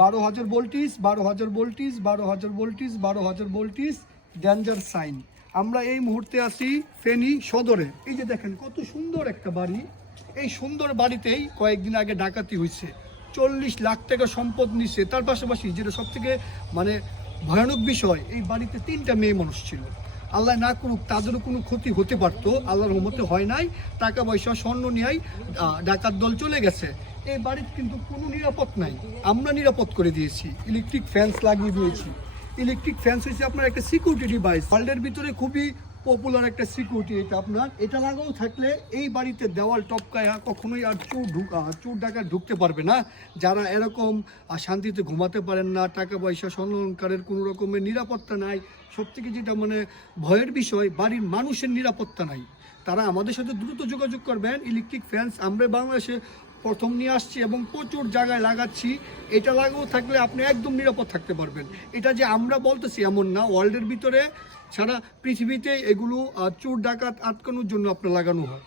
12,000 voltage, 12,000 voltage, 12,000 voltage, 12,000 voltage, danger sign. আমরা এই মুহূর্তে আছি ফেনী সদরে। এই যে দেখেন কত সুন্দর একটা বাড়ি। এই সুন্দর বাড়িতেই কয়েকদিন আগে ডাকাতি হয়েছে, 40 লাখ টাকা সম্পদ নিচ্ছে। তার পাশাপাশি যেটা সবথেকে মানে ভয়ানক বিষয়, এই বাড়িতে 3টা মেয়ে মানুষ ছিল। আল্লাহ না করুক তাদেরও কোনো ক্ষতি হতে পারতো, আল্লাহর রহমতে হয় নাই। টাকা পয়সা স্বর্ণ নিয়েই ডাকাত দল চলে গেছে। এই বাড়িতে কিন্তু কোনো নিরাপদ নাই, আমরা নিরাপদ করে দিয়েছি, ইলেকট্রিক ফ্যান্স লাগিয়ে দিয়েছি। ইলেকট্রিক ফ্যান্স হচ্ছে আপনার একটা সিকিউরিটি ডিভাইস, ওয়ার্ল্ডের ভিতরে খুবই পপুলার একটা সিকিউরিটি। এটা আপনার এটা লাগাও থাকলে এই বাড়িতে দেওয়াল টপকায় কখনোই আর চোর ডাকাত ঢুকতে পারবে না। যারা এরকম শান্তিতে ঘুমাতে পারেন না, টাকা পয়সা স্বর্ণ অলংকারের কোনো রকমের নিরাপত্তা নাই, সবথেকে যেটা মানে ভয়ের বিষয়, বাড়ির মানুষের নিরাপত্তা নাই, তারা আমাদের সাথে দ্রুত যোগাযোগ করবেন। ইলেকট্রিক ফ্যান্স আমরা বাংলাদেশে প্রথম নিয়ে আসছি এবং প্রচুর জায়গায় লাগাচ্ছি। এটা লাগাও থাকলে আপনি একদম নিরাপদ থাকতে পারবেন। এটা যে আমরা বলতেছি এমন না, ওয়ার্ল্ডের ভিতরে সারা পৃথিবীতে এগুলো চোর ডাকাত আটকানোর জন্য আপনার লাগানো হয়।